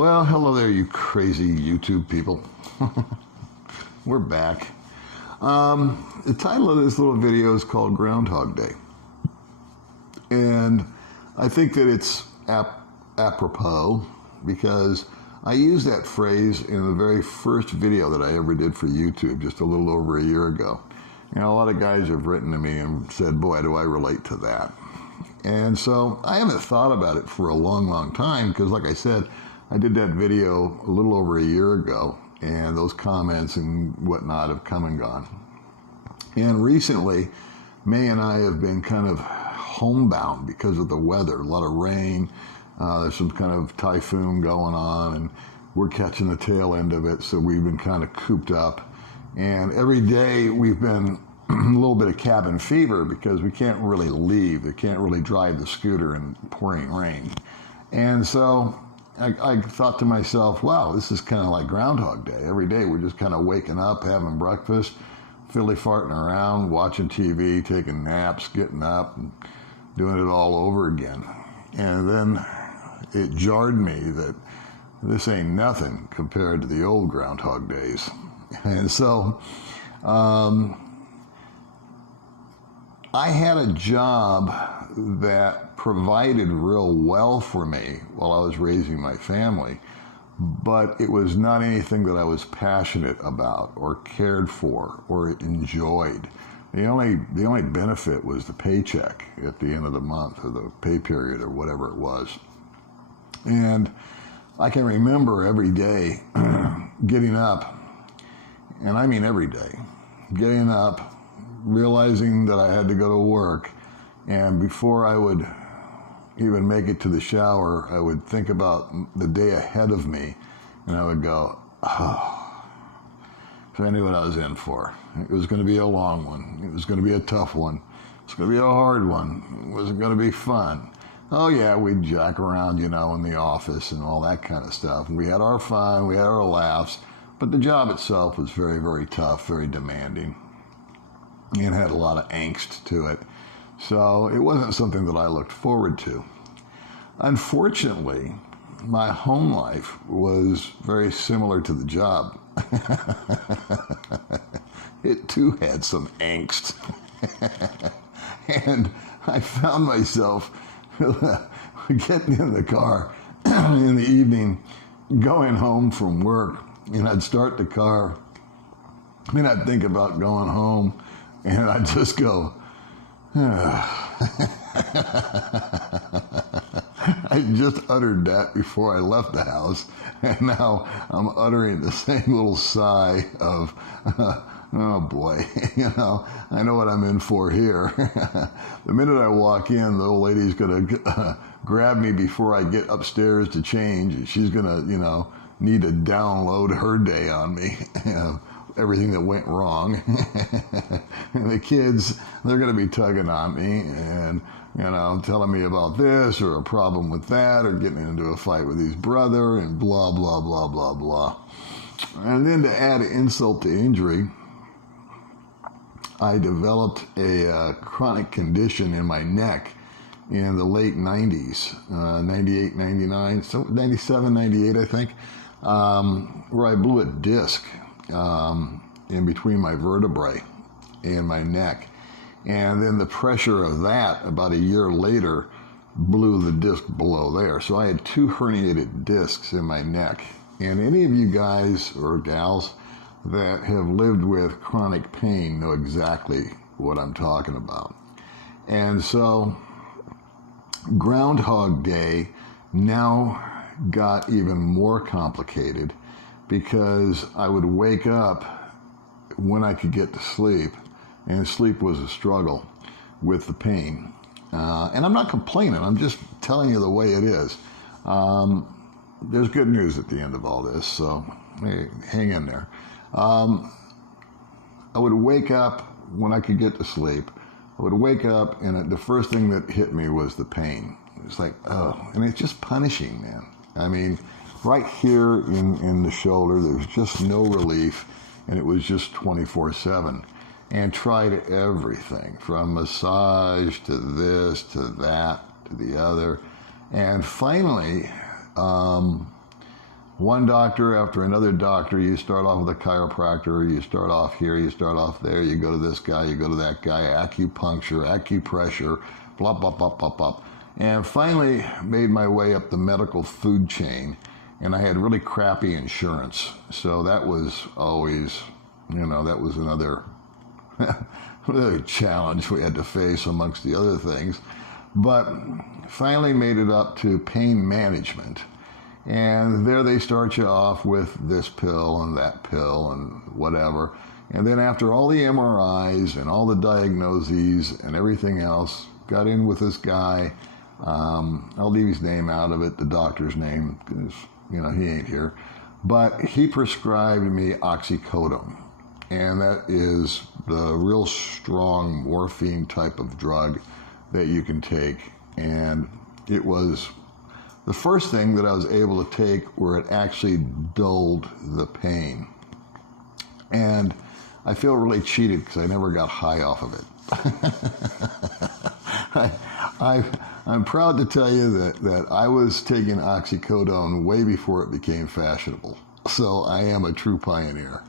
Well, hello there, you crazy YouTube people. We're back. The title of this little video is called Groundhog Day. And I think that it's apropos because I used that phrase in the very first video that I ever did for YouTube just a little over a year ago. You know, a lot of guys have written to me and said, boy, do I relate to that. And so I haven't thought about it for a long, long time because, like I said, I did that video a little over a year ago, and those comments and whatnot have come and gone. And recently, May and I have been kind of homebound because of the weather. A lot of rain, there's some kind of typhoon going on, and we're catching the tail end of it, so we've been kind of cooped up. And every day we've been a little bit of cabin fever because we can't really leave. We can't really drive the scooter in pouring rain. And so I thought to myself, wow, this is kind of like Groundhog Day. Every day we're just kind of waking up, having breakfast, fiddly farting around, watching TV, taking naps, getting up, and doing it all over again. And then it jarred me that this ain't nothing compared to the old Groundhog Days. And so I had a job that provided real well for me while I was raising my family, but it was not anything that I was passionate about or cared for or enjoyed. The only benefit was the paycheck at the end of the month or the pay period or whatever it was. And I can remember every day getting up, and I mean every day, getting up, realizing that I had to go to work, and before I would even make it to the shower, I would think about the day ahead of me, and I would go, oh. So I knew what I was in for. It was going to be a long one. It was going to be a tough one. It was going to be a hard one. It wasn't going to be fun. Oh yeah, we'd jack around, you know, in the office and all that kind of stuff. We had our fun, we had our laughs, but the job itself was very, very tough, very demanding, and had a lot of angst to it. So it wasn't something that I looked forward to. Unfortunately, my home life was very similar to the job. It too had some angst. And I found myself getting in the car in the evening, going home from work, and I'd start the car, and I'd think about going home, and I'd just go, I just uttered that before I left the house, and now I'm uttering the same little sigh of, oh boy, you know, I know what I'm in for here. The minute I walk in, the old lady's going to grab me before I get upstairs to change. She's going to, you know, need to download her day on me. Everything that went wrong. And the kids, they're going to be tugging on me and, you know, telling me about this or a problem with that or getting into a fight with his brother and blah, blah, blah, blah, blah. And then to add insult to injury, I developed a chronic condition in my neck in the late 90s, 98, 99, so 97, 98, I think, where I blew a disc in between my vertebrae and my neck. And then the pressure of that about a year later blew the disc below there. So I had 2 herniated discs in my neck. And any of you guys or gals that have lived with chronic pain know exactly what I'm talking about. And so Groundhog Day now got even more complicated because I would wake up when I could get to sleep, and sleep was a struggle with the pain. And I'm not complaining, I'm just telling you the way it is. There's good news at the end of all this, so hey, hang in there. I would wake up when I could get to sleep. I would wake up, and the first thing that hit me was the pain. It's like, oh, and it's just punishing, man. I mean, right here in the shoulder, there's just no relief, and it was just 24/7. And tried everything, from massage to this, to that, to the other. And finally, one doctor after another doctor. You start off with a chiropractor, you start off here, you start off there, you go to this guy, you go to that guy, acupuncture, acupressure, blah, blah, blah, blah, blah. And finally made my way up the medical food chain, and I had really crappy insurance. So that was always, that was another challenge we had to face amongst the other things. But finally made it up to pain management. And there they start you off with this pill and that pill and whatever. And then after all the MRIs and all the diagnoses and everything else, got in with this guy. I'll leave his name out of it, the doctor's name, because, he ain't here. But he prescribed me oxycodone. And that is the real strong morphine type of drug that you can take. And it was the first thing that I was able to take where it actually dulled the pain. And I feel really cheated because I never got high off of it. I'm proud to tell you that I was taking oxycodone way before it became fashionable. So I am a true pioneer.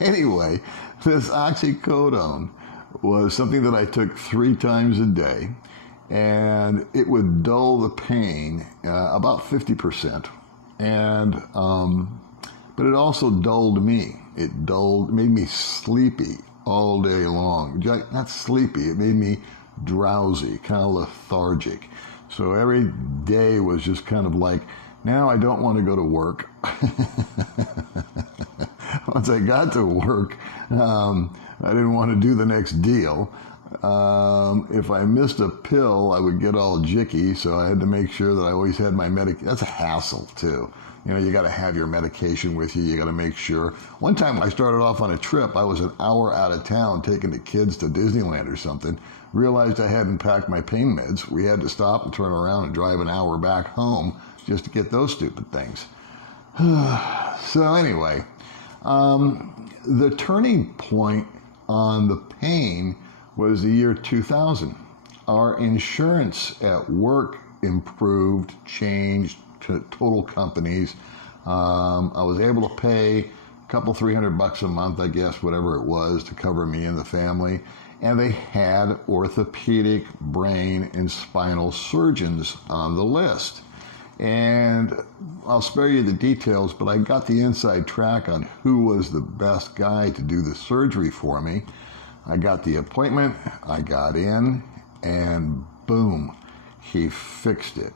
Anyway, this oxycodone was something that I took 3 times a day, and it would dull the pain about 50%. And but it also dulled me. It made me sleepy all day long. Not sleepy, it made me drowsy, kind of lethargic. So every day was just kind of like, now I don't want to go to work. Once I got to work, I didn't want to do the next deal. If I missed a pill, I would get all jicky, so I had to make sure that I always had my medication. That's a hassle, too. You got to have your medication with you. You got to make sure. One time I started off on a trip. I was an hour out of town taking the kids to Disneyland or something. Realized I hadn't packed my pain meds. We had to stop and turn around and drive an hour back home just to get those stupid things. So anyway, the turning point on the pain was the year 2000. Our insurance at work improved, changed to total companies. I was able to pay a couple $300 a month, I guess, whatever it was, to cover me and the family. And they had orthopedic, brain, and spinal surgeons on the list. And I'll spare you the details, but I got the inside track on who was the best guy to do the surgery for me. I got the appointment, I got in, and boom, he fixed it.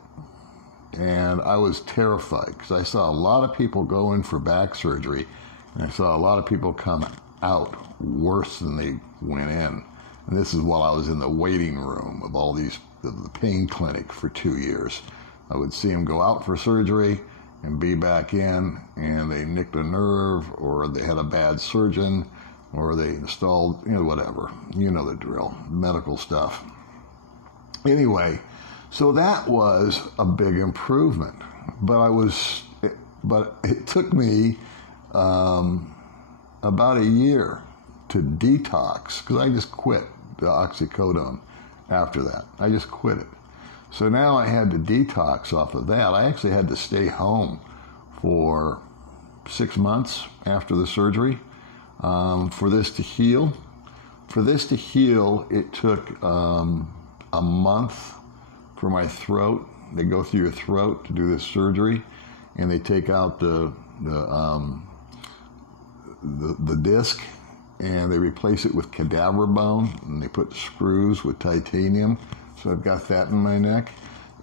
And I was terrified because I saw a lot of people go in for back surgery, and I saw a lot of people come out worse than they went in. And this is while I was in the waiting room of all these, the pain clinic for 2 years. I would see them go out for surgery and be back in, and they nicked a nerve, or they had a bad surgeon, or they installed, whatever. You know the drill, medical stuff. Anyway, so that was a big improvement. But it took me about a year to detox, because I just quit the oxycodone after that. I just quit it. So now I had to detox off of that. I actually had to stay home for 6 months after the surgery for this to heal. For this to heal, it took a month for my throat. They go through your throat to do this surgery, and they take out the disc, and they replace it with cadaver bone, and they put screws with titanium. So I've got that in my neck.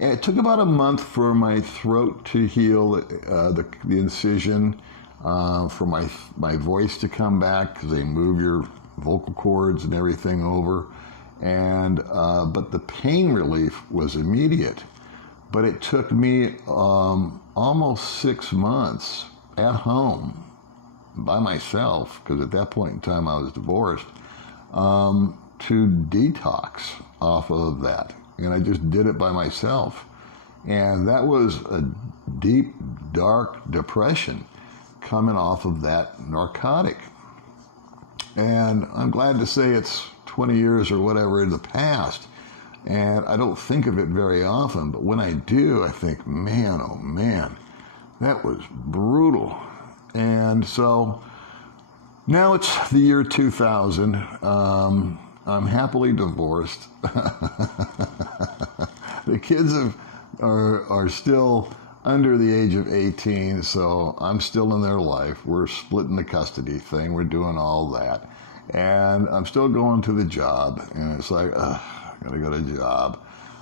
And it took about a month for my throat to heal, the incision, for my voice to come back, because they move your vocal cords and everything over. And but the pain relief was immediate. But it took me almost 6 months at home by myself, because at that point in time I was divorced, to detox off of that. And I just did it by myself. And that was a deep, dark depression coming off of that narcotic. And I'm glad to say it's 20 years or whatever in the past. And I don't think of it very often, but when I do, I think, man, oh man, That was brutal. And so now it's the year 2000. I'm happily divorced. The kids are still under the age of 18, so I'm still in their life. We're splitting the custody thing. We're doing all that. And I'm still going to the job. And it's like, I gotta go to the job.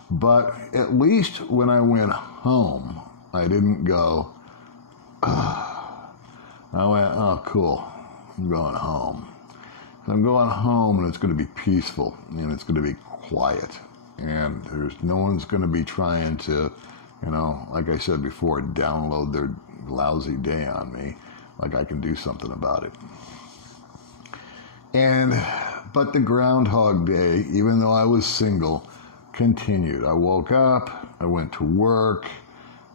But at least when I went home, I didn't go, I went, oh, cool, I'm going home. I'm going home and it's going to be peaceful and it's going to be quiet. And there's no one's going to be trying to, like I said before, download their lousy day on me. Like I can do something about it. But the Groundhog Day, even though I was single, continued. I woke up, I went to work,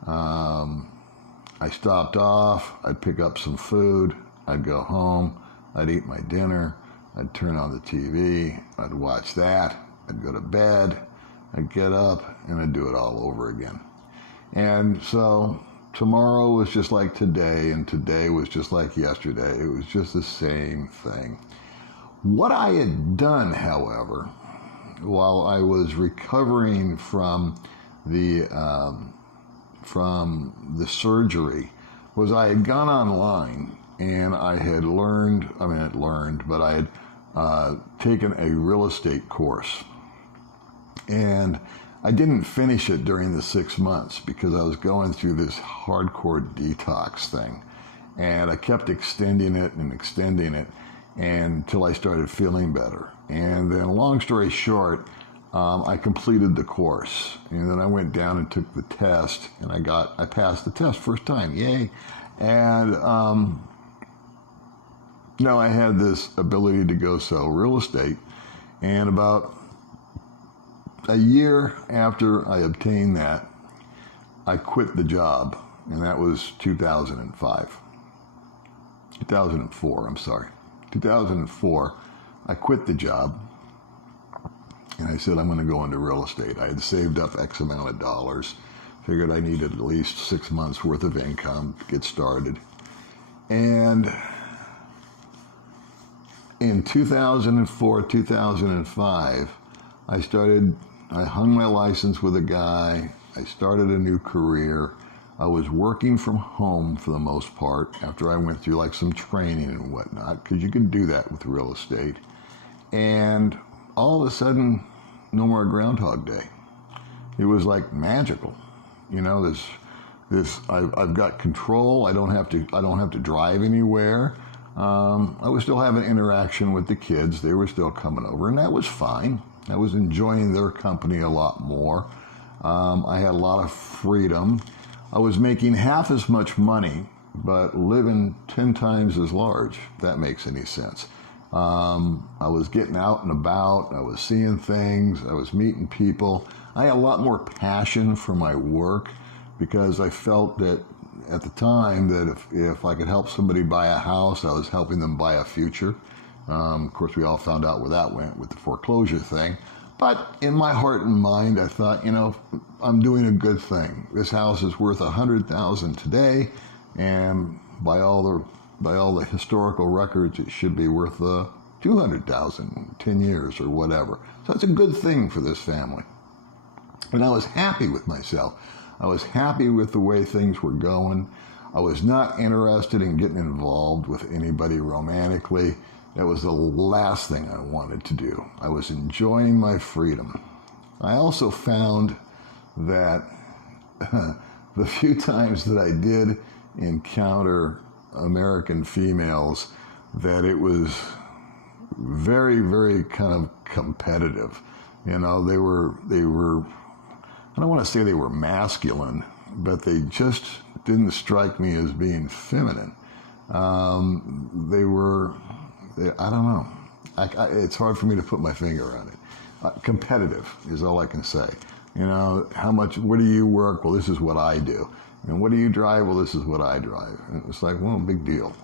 I stopped off, I'd pick up some food, I'd go home, I'd eat my dinner, I'd turn on the TV, I'd watch that, I'd go to bed, I'd get up, and I'd do it all over again. And so tomorrow was just like today, and today was just like yesterday. It was just the same thing. What I had done, however, while I was recovering from the surgery, was I had gone online and I had I had taken a real estate course. And I didn't finish it during the 6 months because I was going through this hardcore detox thing. And I kept extending it until I started feeling better. And then, long story short, I completed the course. And then I went down and took the test, and I passed the test first time. Yay. And now I had this ability to go sell real estate. And about a year after I obtained that, I quit the job. And that was 2004, I quit the job, and I said, I'm going to go into real estate. I had saved up X amount of dollars, figured I needed at least 6 months worth of income to get started. And in 2004, 2005, I hung my license with a guy, I started a new career. I was working from home for the most part after I went through like some training and whatnot, because you can do that with real estate. And all of a sudden, no more Groundhog Day. It was like magical. I've got control. I don't have to drive anywhere. I was still having interaction with the kids. They were still coming over, and that was fine. I was enjoying their company a lot more. I had a lot of freedom. I was making half as much money, but living 10 times as large, if that makes any sense. I was getting out and about. I was seeing things. I was meeting people. I had a lot more passion for my work because I felt that at the time that if I could help somebody buy a house, I was helping them buy a future. Of course, we all found out where that went with the foreclosure thing. But in my heart and mind, I thought, I'm doing a good thing. This house is worth $100,000 today, and by all the historical records, it should be worth $200,000 in 10 years or whatever. So it's a good thing for this family. And I was happy with myself. I was happy with the way things were going. I was not interested in getting involved with anybody romantically. That was the last thing I wanted to do. I was enjoying my freedom. I also found that the few times that I did encounter American females, that it was very, very kind of competitive. They were, I don't want to say they were masculine, but they just didn't strike me as being feminine. I don't know. It's hard for me to put my finger on it. Competitive is all I can say. Where do you work? Well, this is what I do. And what do you drive? Well, this is what I drive. And it's like, well, big deal,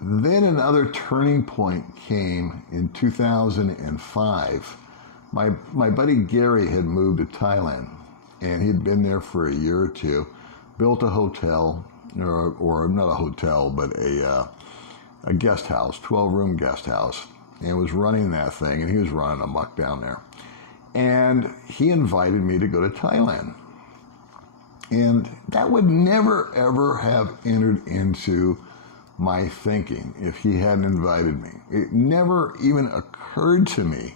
Then another turning point came in 2005. My buddy Gary had moved to Thailand. and he'd been there for a year or two, built a hotel, or not a hotel, but a guest house, 12-room guest house, and was running that thing, and he was running amok down there. And he invited me to go to Thailand. And that would never, ever have entered into my thinking if he hadn't invited me. It never even occurred to me.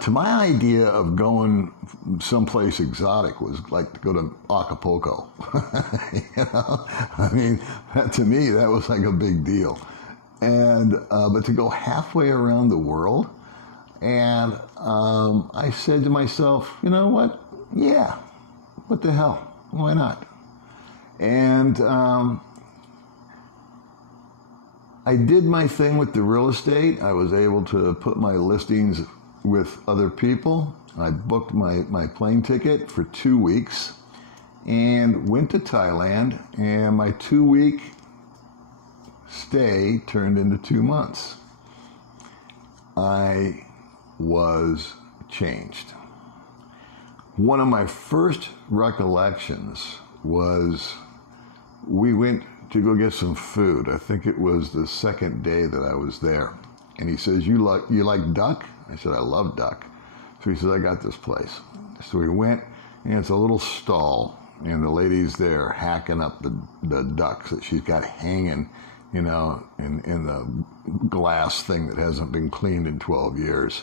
To my idea of going someplace exotic was like to go to Acapulco. You know? I mean, to me, that was like a big deal. And but to go halfway around the world, and I said to myself, you know what? Yeah, what the hell? Why not? And I did my thing with the real estate. I was able to put my listings with other people. I booked my plane ticket for 2 weeks and went to Thailand, and my 2-week stay turned into 2 months. I was changed. One of my first recollections was we went to go get some food. I think it was the second day that I was there. And he says, you like duck? I said, I love duck. So he says, I got this place. So we went, and it's a little stall, and the lady's there hacking up the ducks that she's got hanging, you know, in the glass thing that hasn't been cleaned in 12 years.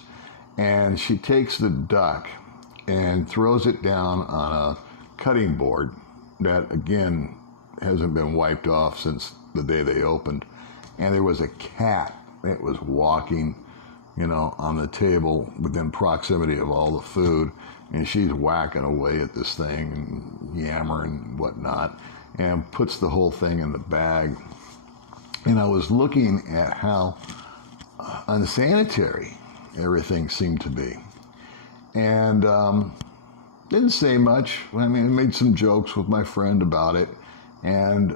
And she takes the duck and throws it down on a cutting board that, again, hasn't been wiped off since the day they opened. And there was a cat that was walking, you know, on the table within proximity of all the food, and she's whacking away at this thing and yammering and whatnot, and puts the whole thing in the bag. And I was looking at how unsanitary everything seemed to be. And didn't say much. I mean, I made some jokes with my friend about it. And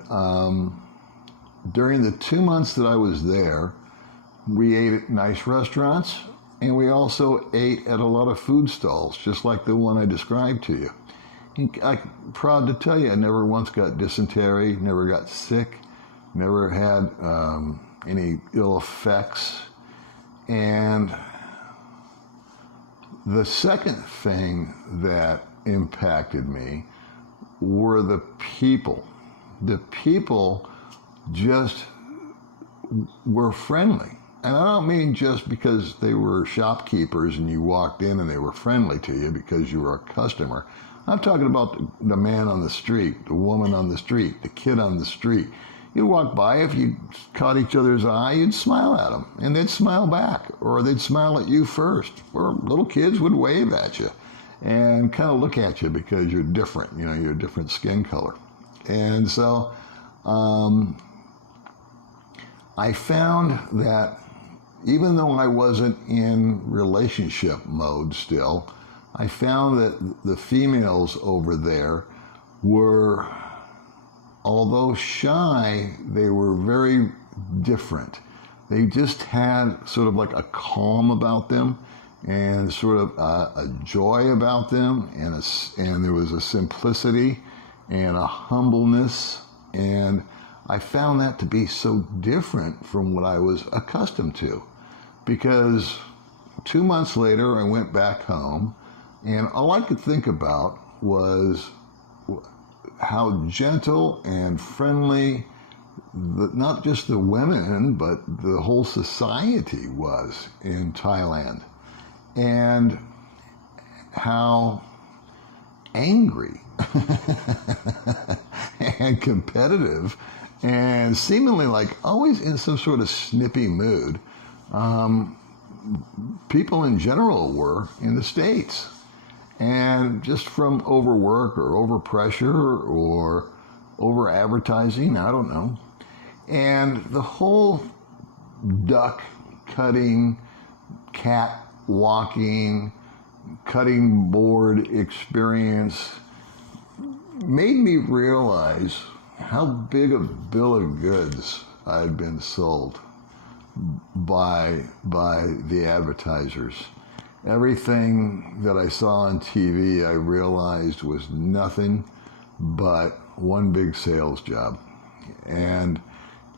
during the 2 months that I was there, we ate at nice restaurants, and we also ate at a lot of food stalls, just like the one I described to you. And I'm proud to tell you, I never once got dysentery, never got sick, never had any ill effects. And the second thing that impacted me were the people. The people just were friendly. And I don't mean just because they were shopkeepers and you walked in and they were friendly to you because you were a customer. I'm talking about the man on the street, the woman on the street, the kid on the street. You'd walk by, if you caught each other's eye, you'd smile at them, and they'd smile back, or they'd smile at you first, or little kids would wave at you and kind of look at you because you're different, you know, you're a different skin color. And so I found that even though I wasn't in relationship mode still, I found that the females over there were, although shy, they were very different. They just had sort of like a calm about them, and sort of a joy about them, and there was a simplicity and a humbleness, and I found that to be so different from what I was accustomed to. Because 2 months later, I went back home, and all I could think about was how gentle and friendly, not just the women, but the whole society was in Thailand, and how angry and competitive and seemingly like always in some sort of snippy mood people in general were in the States. And just from overwork or overpressure or over advertising, I don't know. And the whole duck cutting, cat walking, cutting board experience made me realize how big a bill of goods I'd been sold by the advertisers. everything that I saw on TV, I realized was nothing but one big sales job. And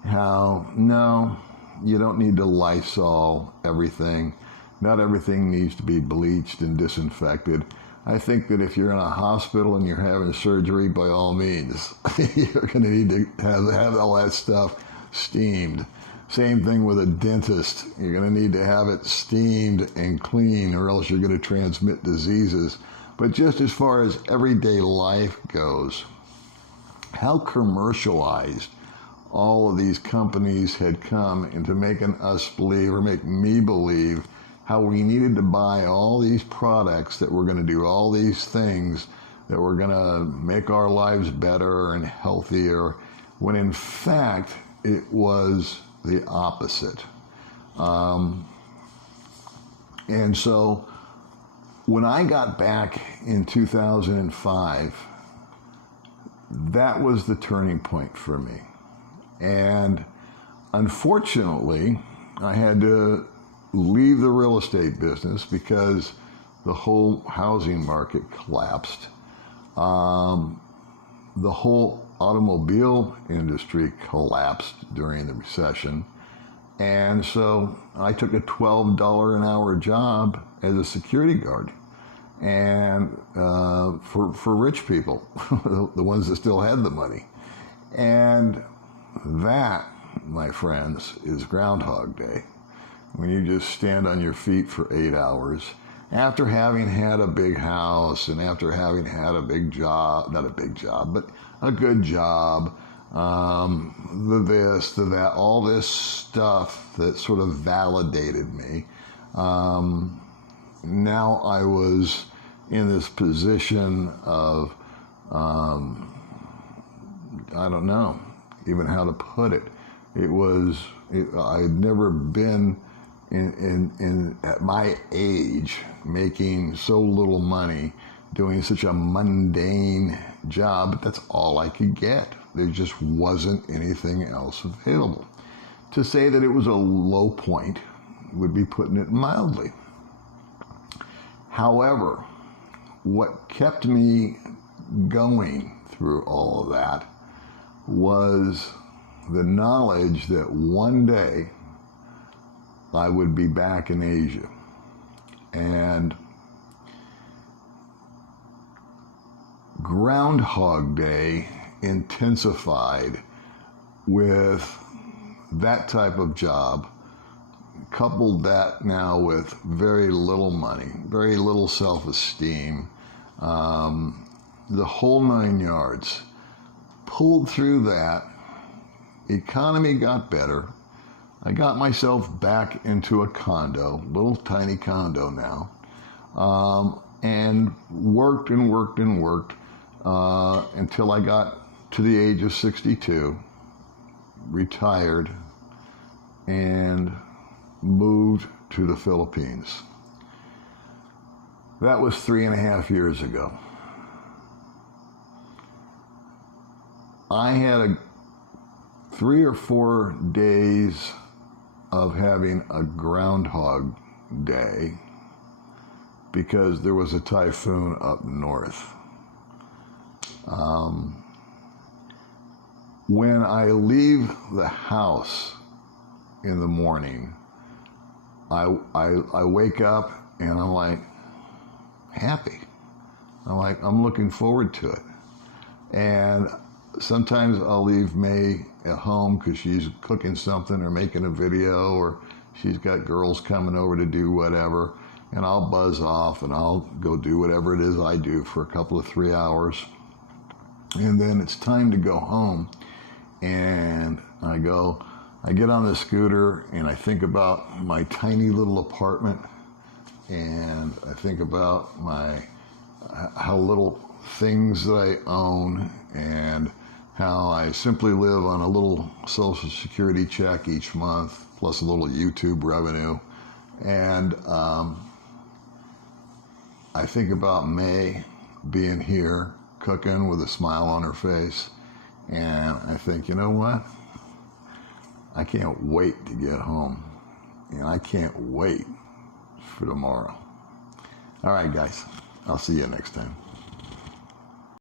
how, no, you don't need to Lysol everything. Not everything needs to be bleached and disinfected. I think that if you're in a hospital and you're having surgery, by all means, you're going to need to have all that stuff steamed. Same thing with a dentist. You're going to need to have it steamed and clean, or else you're going to transmit diseases. But just as far as everyday life goes, how commercialized all of these companies had come into making us believe, or make me believe, how we needed to buy all these products that were going to do all these things that were going to make our lives better and healthier, when in fact it was the opposite. And so when I got back in 2005, that was the turning point for me. And unfortunately, I had to leave the real estate business because the whole housing market collapsed. The whole automobile industry collapsed during the recession. And so I took a $12 an hour job as a security guard, and for rich people, the ones that still had the money. And that, my friends, is Groundhog Day. When you just stand on your feet for 8 hours after having had a big house and after having had a big job, not a big job, but a good job, the this, the that, all this stuff that sort of validated me. Now I was in this position of, I don't know even how to put it. I had never been at my age making so little money, doing such a mundane job, but that's all I could get. There just wasn't anything else available. To say that it was a low point would be putting it mildly. However, what kept me going through all of that was the knowledge that one day I would be back in Asia. And Groundhog Day intensified with that type of job, coupled that now with very little money, very little self-esteem, the whole 9 yards. Pulled through that, economy got better. I got myself back into a condo, little tiny condo now, and worked and worked and worked until I got to the age of 62, retired, and moved to the Philippines. That was 3.5 years ago. I had 3 or 4 days of having a Groundhog Day because there was a typhoon up north. When I leave the house in the morning, I wake up and I'm like happy. I'm looking forward to it. And sometimes I'll leave May at home because she's cooking something or making a video, or she's got girls coming over to do whatever, and I'll buzz off and I'll go do whatever it is I do for a couple of 3 hours. And then it's time to go home, and I get on the scooter and I think about my tiny little apartment, and I think about how little things that I own, and how I simply live on a little Social Security check each month, plus a little YouTube revenue. And I think about May being here, cooking with a smile on her face, and I think, you know what? I can't wait to get home, and I can't wait for tomorrow. All right, guys. I'll see you next time.